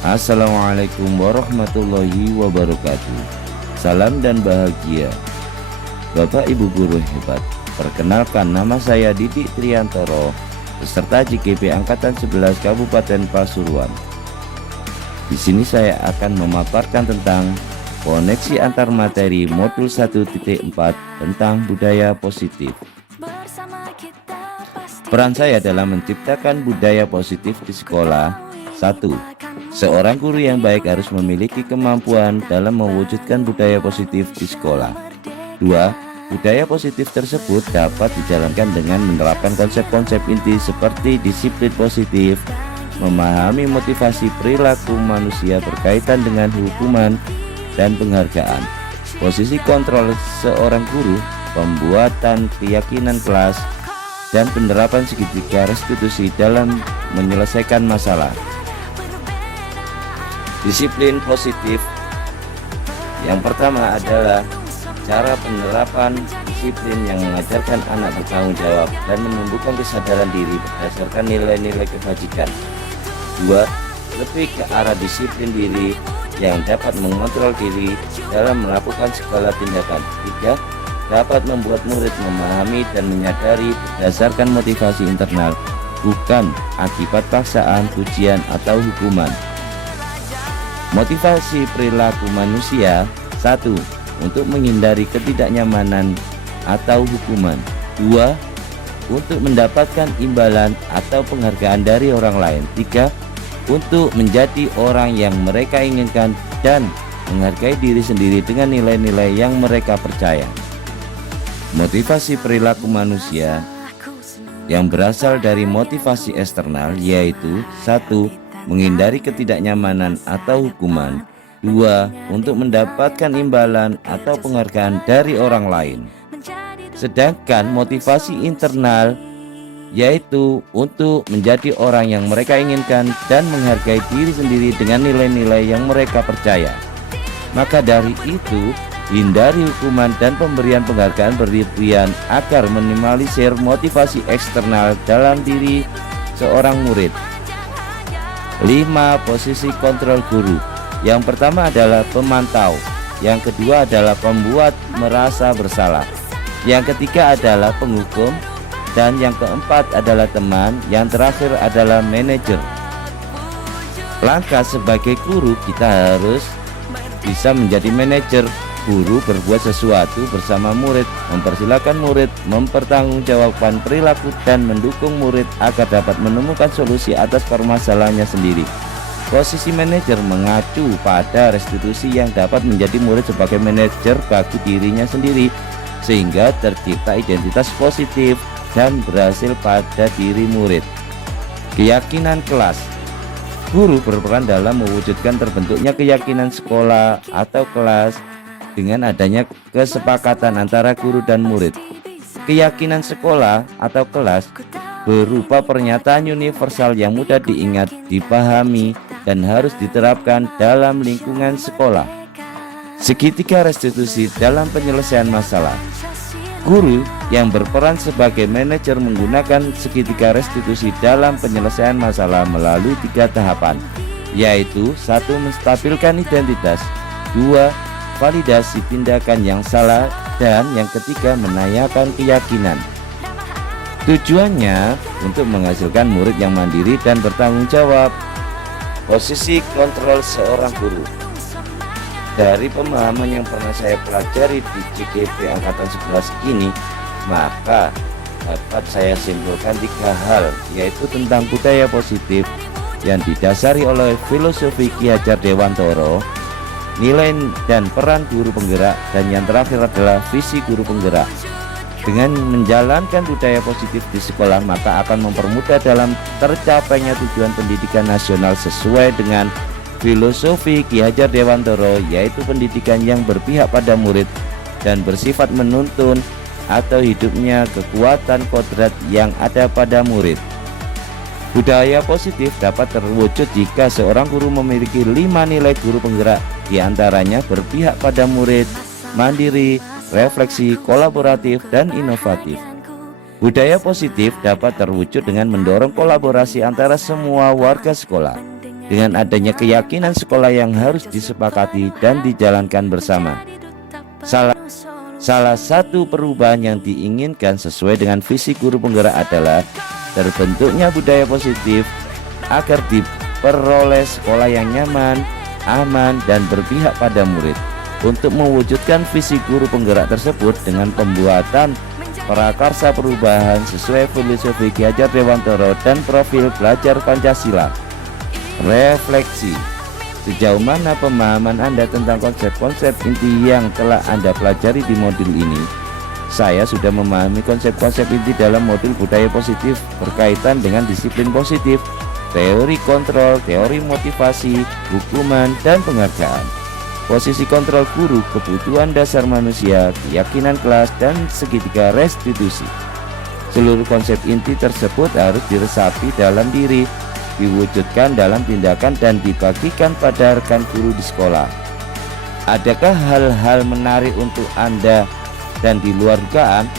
Assalamualaikum warahmatullahi wabarakatuh. Salam dan bahagia Bapak Ibu guru hebat. Perkenalkan, nama saya Didik Triantoro, peserta JKP Angkatan 11 Kabupaten Pasuruan. Di sini saya akan memaparkan tentang koneksi antar materi modul 1.4 tentang budaya positif. Peran saya dalam menciptakan budaya positif di sekolah. 1. Seorang guru yang baik harus memiliki kemampuan dalam mewujudkan budaya positif di sekolah. 2. Budaya positif tersebut dapat dijalankan dengan menerapkan konsep-konsep inti seperti disiplin positif, memahami motivasi perilaku manusia berkaitan dengan hukuman dan penghargaan, posisi kontrol seorang guru, pembuatan keyakinan kelas, dan penerapan segitiga restitusi dalam menyelesaikan masalah. Disiplin positif. Yang pertama adalah cara penerapan disiplin yang mengajarkan anak bertanggung jawab dan menumbuhkan kesadaran diri berdasarkan nilai-nilai kebajikan. 2. Lebih ke arah disiplin diri yang dapat mengontrol diri dalam melakukan segala tindakan. 3. Dapat membuat murid memahami dan menyadari berdasarkan motivasi internal, bukan akibat paksaan, pujian, atau hukuman. Motivasi perilaku manusia. 1. Untuk menghindari ketidaknyamanan atau hukuman. 2. Untuk mendapatkan imbalan atau penghargaan dari orang lain. 3. Untuk menjadi orang yang mereka inginkan dan menghargai diri sendiri dengan nilai-nilai yang mereka percaya. Motivasi perilaku manusia yang berasal dari motivasi eksternal yaitu 1. Menghindari ketidaknyamanan atau hukuman. 2. Untuk mendapatkan imbalan atau penghargaan dari orang lain. Sedangkan motivasi internal yaitu untuk menjadi orang yang mereka inginkan dan menghargai diri sendiri dengan nilai-nilai yang mereka percaya. Maka dari itu, hindari hukuman dan pemberian penghargaan berlebihan agar minimalisir motivasi eksternal dalam diri seorang murid. 5. Posisi kontrol guru. Yang pertama adalah pemantau, yang kedua adalah pembuat merasa bersalah, yang ketiga adalah penghukum, dan yang keempat adalah teman, yang terakhir adalah manajer. Langkah sebagai guru, kita harus bisa menjadi manajer. Guru berbuat sesuatu bersama murid, mempersilahkan murid mempertanggungjawabkan perilaku dan mendukung murid agar dapat menemukan solusi atas permasalahannya sendiri. Posisi manajer mengacu pada restitusi yang dapat menjadi murid sebagai manajer bagi dirinya sendiri, sehingga tercipta identitas positif dan berhasil pada diri murid. Keyakinan kelas. Guru berperan dalam mewujudkan terbentuknya keyakinan sekolah atau kelas dengan adanya kesepakatan antara guru dan murid. Keyakinan sekolah atau kelas berupa pernyataan universal yang mudah diingat, dipahami, dan harus diterapkan dalam lingkungan sekolah. Segitiga restitusi dalam penyelesaian masalah. Guru yang berperan sebagai manajer menggunakan segitiga restitusi dalam penyelesaian masalah melalui 3 tahapan, yaitu 1. Menstabilkan identitas, 2. Validasi tindakan yang salah, dan yang ketiga menanyakan keyakinan. Tujuannya untuk menghasilkan murid yang mandiri dan bertanggung jawab. Posisi kontrol seorang guru. Dari pemahaman yang pernah saya pelajari di JKP Angkatan 11 ini, maka dapat saya simpulkan 3 hal, yaitu tentang budaya positif yang didasari oleh filosofi Ki Hajar Dewantoro, nilai dan peran guru penggerak, dan yang terakhir adalah visi guru penggerak. Dengan menjalankan budaya positif di sekolah, maka akan mempermudah dalam tercapainya tujuan pendidikan nasional sesuai dengan filosofi Ki Hajar Dewantoro, yaitu pendidikan yang berpihak pada murid dan bersifat menuntun atau hidupnya kekuatan kodrat yang ada pada murid. Budaya positif dapat terwujud jika seorang guru memiliki 5 nilai guru penggerak, diantaranya berpihak pada murid, mandiri, refleksi, kolaboratif, dan inovatif. Budaya positif dapat terwujud dengan mendorong kolaborasi antara semua warga sekolah. dengan adanya keyakinan sekolah yang harus disepakati dan dijalankan bersama. Salah satu perubahan yang diinginkan sesuai dengan visi guru penggerak adalah terbentuknya budaya positif agar diperoleh sekolah yang nyaman, aman, dan berpihak pada murid. Untuk mewujudkan visi guru penggerak tersebut dengan pembuatan prakarsa perubahan sesuai filosofi Ki Hajar Dewantara dan profil belajar Pancasila. Refleksi, sejauh mana pemahaman Anda tentang konsep-konsep inti yang telah Anda pelajari di modul ini? Saya sudah memahami konsep-konsep inti dalam modul budaya positif berkaitan dengan disiplin positif, teori kontrol, teori motivasi, hukuman, dan penghargaan. Posisi kontrol guru, kebutuhan dasar manusia, keyakinan kelas, dan segitiga restitusi. Seluruh konsep inti tersebut harus diresapi dalam diri, diwujudkan dalam tindakan, dan dibagikan pada rekan guru di sekolah. Adakah hal-hal menarik untuk Anda dan di luar dugaan?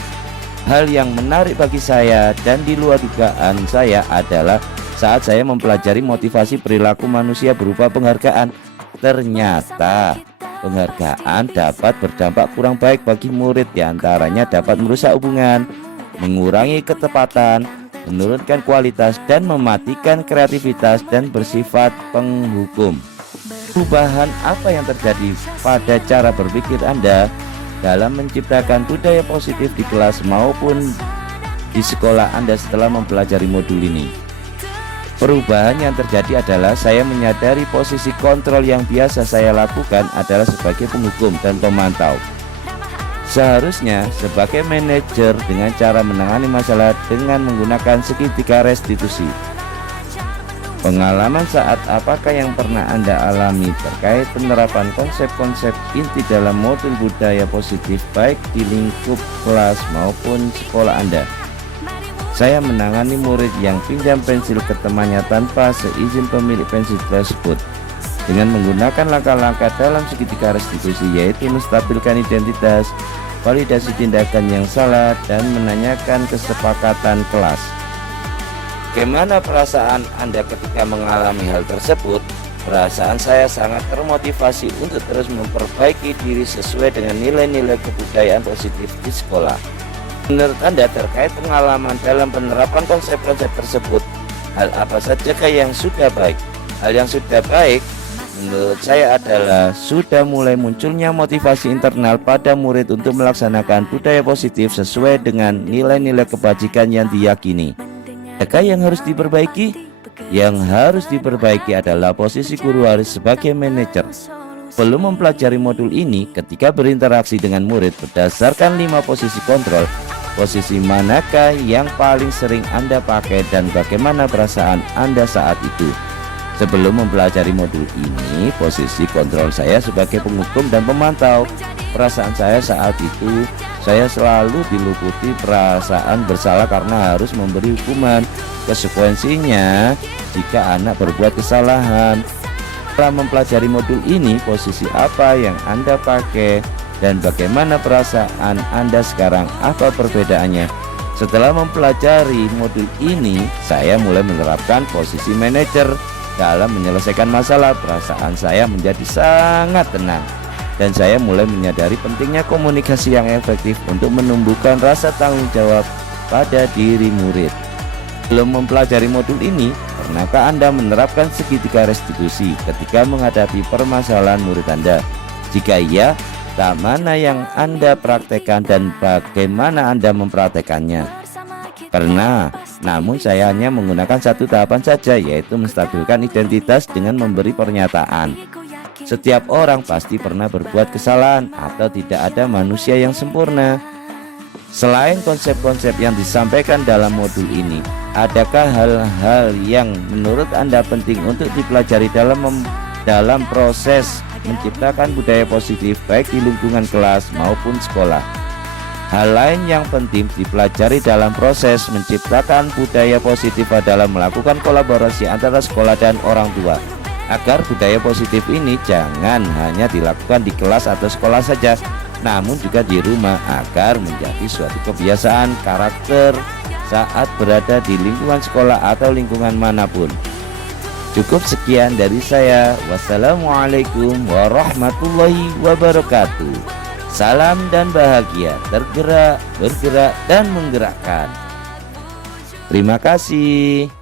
Hal yang menarik bagi saya dan di luar dugaan saya adalah saat saya mempelajari motivasi perilaku manusia berupa penghargaan. Ternyata penghargaan dapat berdampak kurang baik bagi murid, diantaranya dapat merusak hubungan, mengurangi ketepatan, menurunkan kualitas, dan mematikan kreativitas dan bersifat penghukum. Perubahan apa yang terjadi pada cara berpikir Anda dalam menciptakan budaya positif di kelas maupun di sekolah Anda setelah mempelajari modul ini? Perubahan yang terjadi adalah saya menyadari posisi kontrol yang biasa saya lakukan adalah sebagai penghukum dan pemantau. Seharusnya sebagai manajer dengan cara menangani masalah dengan menggunakan segitiga restitusi. Pengalaman saat apakah yang pernah Anda alami terkait penerapan konsep-konsep inti dalam modul budaya positif baik di lingkup kelas maupun sekolah Anda? Saya menangani murid yang pinjam pensil ke temannya tanpa seizin pemilik pensil tersebut dengan menggunakan langkah-langkah dalam segitiga restitusi, yaitu menstabilkan identitas, validasi tindakan yang salah, dan menanyakan kesepakatan kelas. Bagaimana perasaan Anda ketika mengalami hal tersebut? Perasaan saya sangat termotivasi untuk terus memperbaiki diri sesuai dengan nilai-nilai kebudayaan positif di sekolah. Menurut Anda terkait pengalaman dalam penerapan konsep-konsep tersebut, hal apa saja yang sudah baik? Hal yang sudah baik menurut saya adalah sudah mulai munculnya motivasi internal pada murid untuk melaksanakan budaya positif sesuai dengan nilai-nilai kebajikan yang diyakini. Adakah yang harus diperbaiki? Yang harus diperbaiki adalah posisi guru harus sebagai manajer. Belum mempelajari modul ini, ketika berinteraksi dengan murid berdasarkan 5 posisi kontrol, posisi manakah yang paling sering Anda pakai dan bagaimana perasaan Anda saat itu? Sebelum mempelajari modul ini, posisi kontrol saya sebagai penghukum dan pemantau. Perasaan saya saat itu, saya selalu diliputi perasaan bersalah karena harus memberi hukuman. Konsekuensinya, jika anak berbuat kesalahan. Setelah mempelajari modul ini, posisi apa yang Anda pakai dan bagaimana perasaan Anda sekarang? Apa perbedaannya? Setelah mempelajari modul ini, saya mulai menerapkan posisi manajer dalam menyelesaikan masalah. Perasaan saya menjadi sangat tenang dan saya mulai menyadari pentingnya komunikasi yang efektif untuk menumbuhkan rasa tanggung jawab pada diri murid. Belum mempelajari modul ini, pernahkah Anda menerapkan segitiga restitusi ketika menghadapi permasalahan murid Anda? Jika iya, tahap mana yang Anda praktekkan dan bagaimana Anda mempraktekannya? Pernah, namun saya hanya menggunakan satu tahapan saja, yaitu menstabilkan identitas dengan memberi pernyataan. Setiap orang pasti pernah berbuat kesalahan atau tidak ada manusia yang sempurna. Selain konsep-konsep yang disampaikan dalam modul ini, adakah hal-hal yang menurut Anda penting untuk dipelajari dalam proses menciptakan budaya positif baik di lingkungan kelas maupun sekolah? Hal lain yang penting dipelajari dalam proses menciptakan budaya positif adalah melakukan kolaborasi antara sekolah dan orang tua, agar budaya positif ini jangan hanya dilakukan di kelas atau sekolah saja, namun juga di rumah agar menjadi suatu kebiasaan karakter saat berada di lingkungan sekolah atau lingkungan manapun. Cukup sekian dari saya. Wassalamualaikum warahmatullahi wabarakatuh. Salam dan bahagia, tergerak, bergerak, dan menggerakkan. Terima kasih.